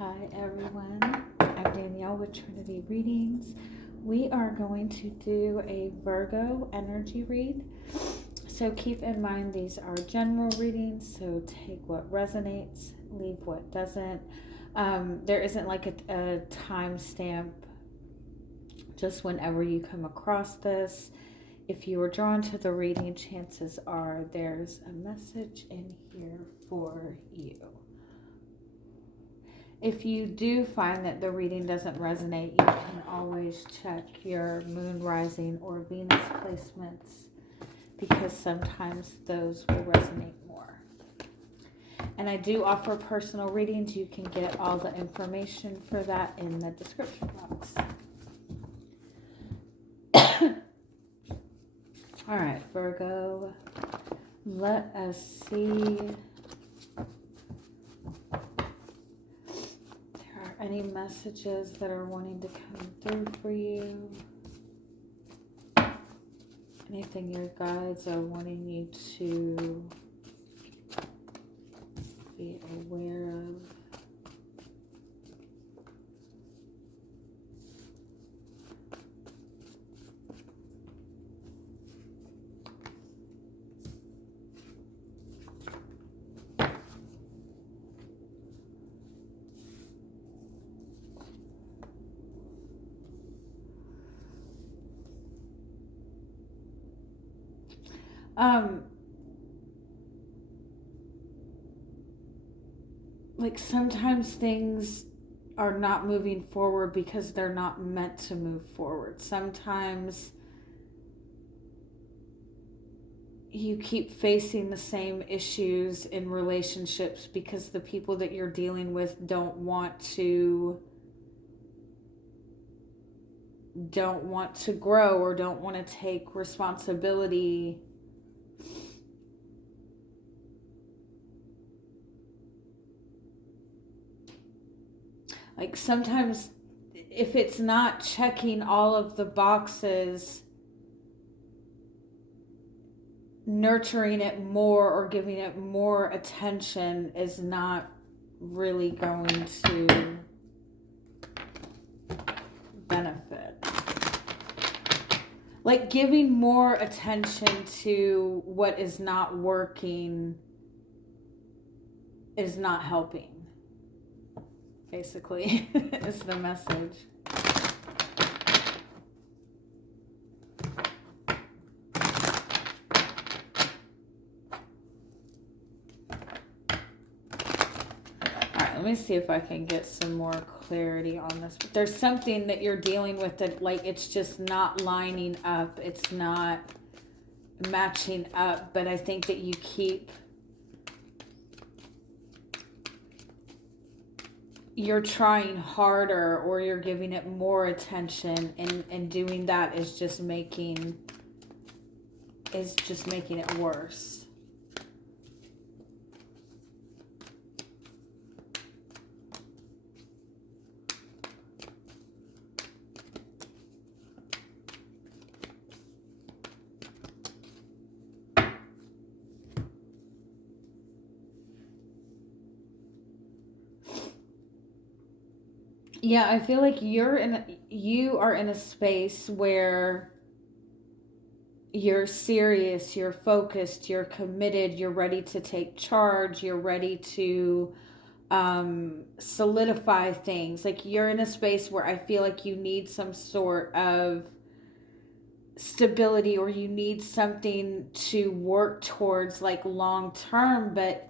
Hi everyone, I'm Danielle with Trinity Readings. We are going to do a Virgo energy read. So keep in mind these are general readings, so take what resonates, leave what doesn't. There isn't like a time stamp, just whenever you come across this. If you were drawn to the reading, chances are there's a message in here for you. If you do find that the reading doesn't resonate, you can always check your moon, rising, or Venus placements, because sometimes those will resonate more. And I do offer personal readings. You can get all the information for that in the description box. All right, Virgo, let us see. Any messages that are wanting to come through for you? Anything your guides are wanting you to be aware of? Like sometimes things are not moving forward because they're not meant to move forward. Sometimes you keep facing the same issues in relationships because the people that you're dealing with don't want to grow or don't want to take responsibility. Like sometimes if it's not checking all of the boxes, nurturing it more or giving it more attention is not really going to benefit. Like giving more attention to what is not working is not helping. Basically, is the message. Alright, let me see if I can get some more clarity on this. But there's something that you're dealing with that, like, it's just not lining up. It's not matching up. But I think that you keep... you're trying harder or you're giving it more attention, and doing that is just making it worse. Yeah, I feel like you are in a space where you're serious, you're focused, you're committed, you're ready to take charge, you're ready to solidify things. Like you're in a space where I feel like you need some sort of stability, or you need something to work towards, like long term, but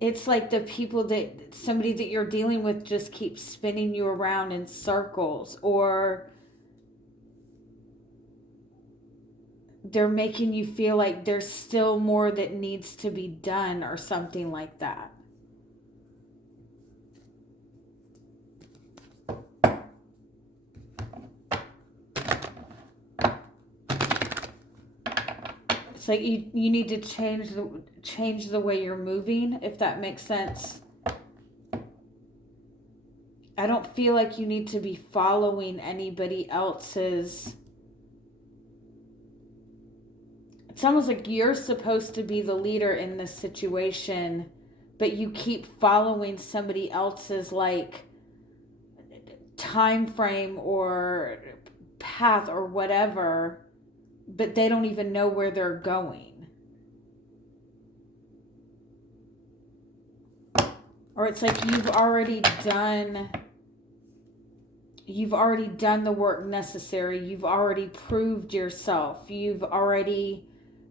it's like the people somebody that you're dealing with just keeps spinning you around in circles, or they're making you feel like there's still more that needs to be done or something like that. It's like you need to change the way you're moving, if that makes sense. I don't feel like you need to be following anybody else's. It's almost like you're supposed to be the leader in this situation, but you keep following somebody else's like time frame or path or whatever, but they don't even know where they're going. Or it's like you've already done the work necessary. You've already proved yourself. You've already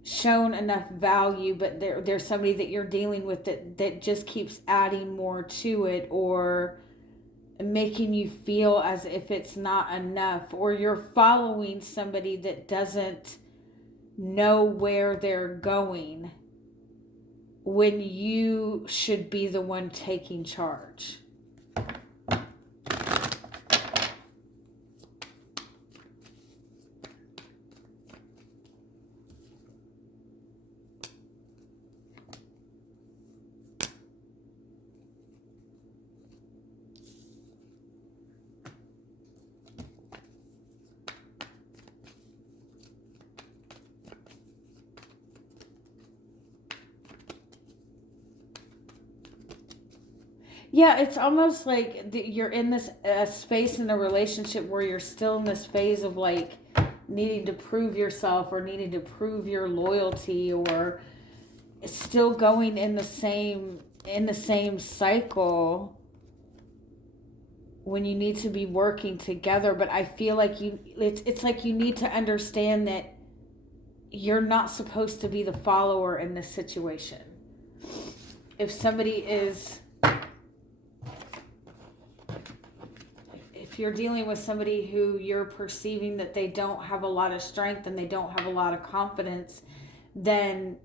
shown enough value, but there's somebody that you're dealing with that just keeps adding more to it, or making you feel as if it's not enough, or you're following somebody that doesn't know where they're going when you should be the one taking charge. Yeah, it's almost like you're in this space in a relationship where you're still in this phase of like needing to prove yourself, or needing to prove your loyalty, or still going in the same cycle when you need to be working together. But I feel like it's like you need to understand that you're not supposed to be the follower in this situation. If somebody is, if you're dealing with somebody who you're perceiving that they don't have a lot of strength and they don't have a lot of confidence, then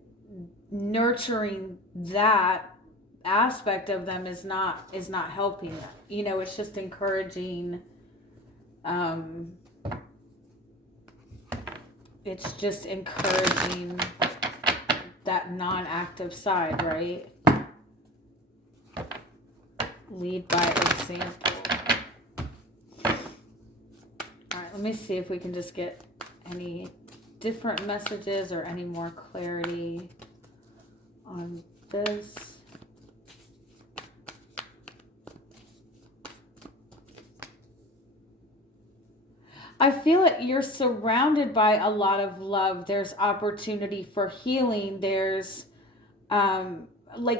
nurturing that aspect of them is not helping them. You know, it's just encouraging. It's just encouraging that non-active side, right? Lead by example. All right, let me see if we can just get any different messages or any more clarity on this. I feel like you're surrounded by a lot of love. There's opportunity for healing. There's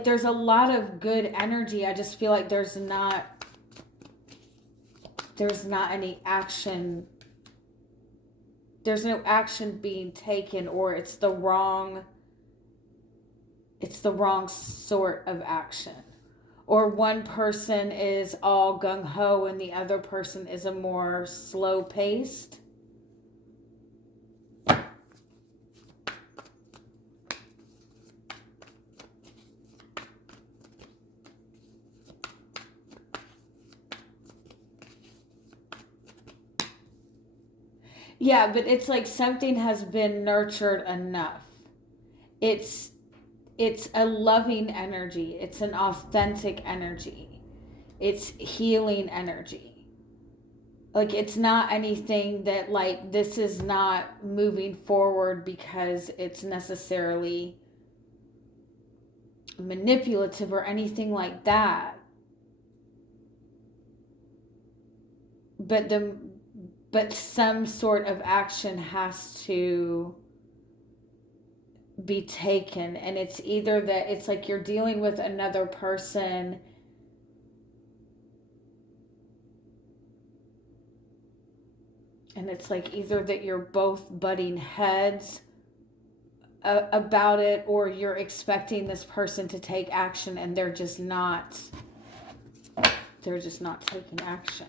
there's a lot of good energy. I just feel like there's not any action. There's no action being taken, or it's the wrong sort of action. Or one person is all gung-ho and the other person is a more slow-paced. Yeah, but it's like something has been nurtured enough. It's a loving energy. It's an authentic energy. It's healing energy. Like, it's not anything that, like, this is not moving forward because it's necessarily manipulative or anything like that. But some sort of action has to be taken, and it's either that it's like you're dealing with another person and it's like either that you're both butting heads about it, or you're expecting this person to take action and they're just not taking action.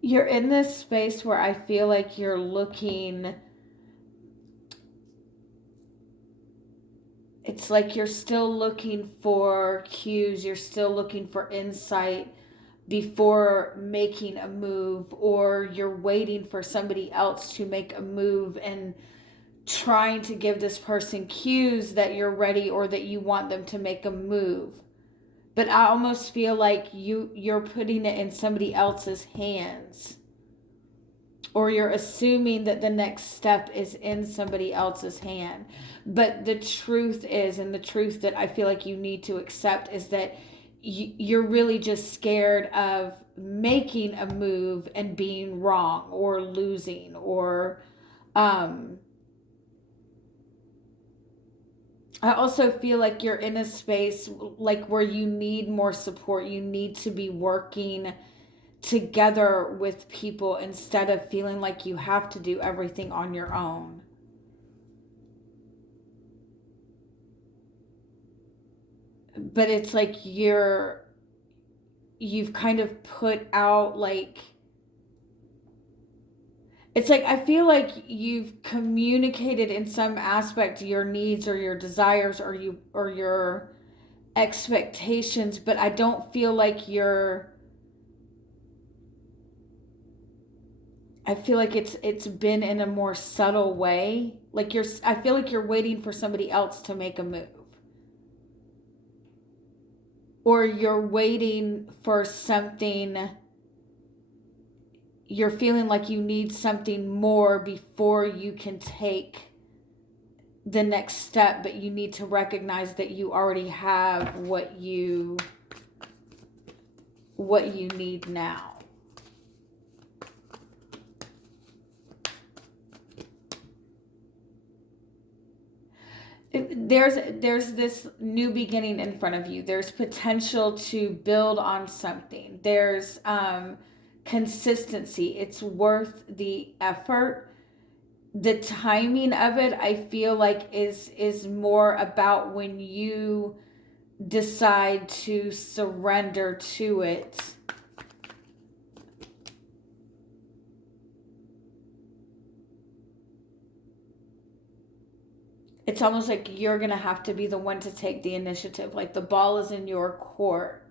You're in this space where I feel like you're looking it's like you're still looking for cues, you're still looking for insight before making a move, or you're waiting for somebody else to make a move and trying to give this person cues that you're ready or that you want them to make a move. But I almost feel like you're putting it in somebody else's hands, or you're assuming that the next step is in somebody else's hand. But the truth is, and the truth that I feel like you need to accept, is that you're really just scared of making a move and being wrong or losing, or I also feel like you're in a space like where you need more support. You need to be working together with people instead of feeling like you have to do everything on your own. But it's like you've kind of put out, like, it's like I feel like you've communicated in some aspect your needs or your desires or your expectations, but I don't feel like I feel like it's been in a more subtle way. Like I feel like you're waiting for somebody else to make a move. Or you're waiting for something, you're feeling like you need something more before you can take the next step, but you need to recognize that you already have what you need now. There's this new beginning in front of you. There's potential to build on something. There's consistency. It's worth the effort. The timing of it, I feel like, is more about when you decide to surrender to it. It's almost like you're going to have to be the one to take the initiative. Like the ball is in your court.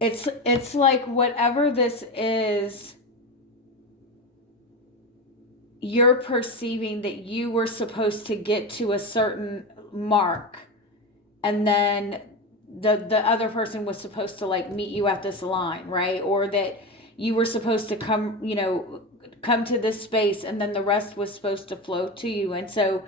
It's like whatever this is, you're perceiving that you were supposed to get to a certain mark, and then the other person was supposed to like meet you at this line, right? Or that you were supposed to come to this space, and then the rest was supposed to flow to you. And so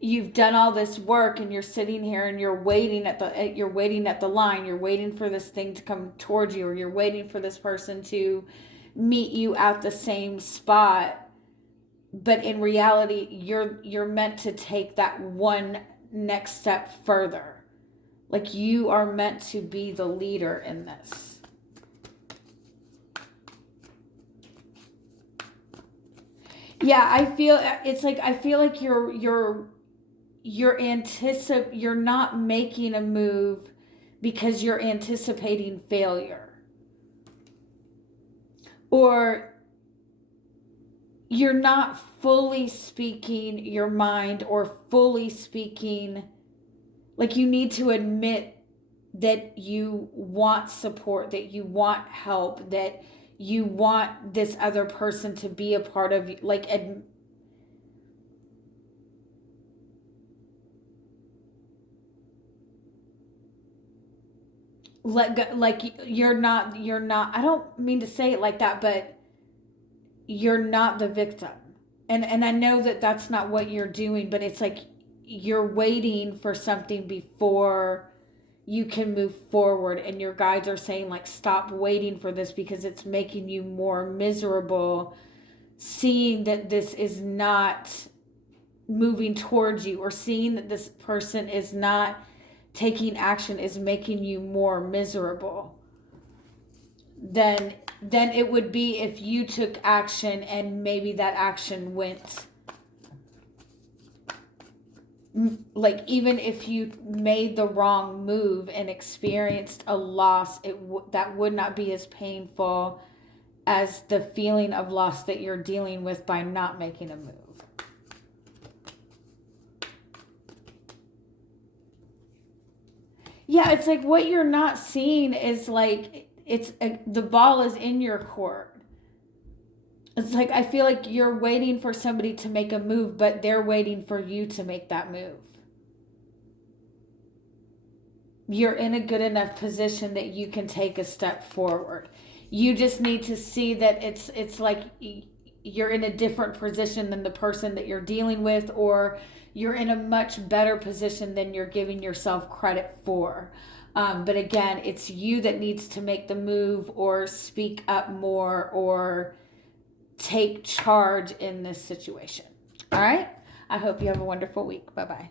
you've done all this work, and you're sitting here and you're waiting at the line. You're waiting for this thing to come towards you, or you're waiting for this person to meet you at the same spot. But in reality, you're meant to take that one next step further. Like you are meant to be the leader in this. Yeah, I feel like you're not making a move because you're anticipating failure. Or you're not fully speaking your mind, or fully speaking, like you need to admit that you want support, that you want help, that you want this other person to be a part of you. Like let go, like you're not, I don't mean to say it like that, but you're not the victim. And I know that that's not what you're doing, but it's like you're waiting for something before you can move forward, and your guides are saying like stop waiting for this because it's making you more miserable, seeing that this is not moving towards you, or seeing that this person is not taking action is making you more miserable than it would be if you took action and maybe that action went, like even if you made the wrong move and experienced a loss, that would not be as painful as the feeling of loss that you're dealing with by not making a move. Yeah, it's like what you're not seeing is like the ball is in your court. It's like I feel like you're waiting for somebody to make a move, but they're waiting for you to make that move. You're in a good enough position that you can take a step forward. You just need to see that it's like you're in a different position than the person that you're dealing with, or you're in a much better position than you're giving yourself credit for. But again, it's you that needs to make the move or speak up more or take charge in this situation. All right? I hope you have a wonderful week. Bye-bye.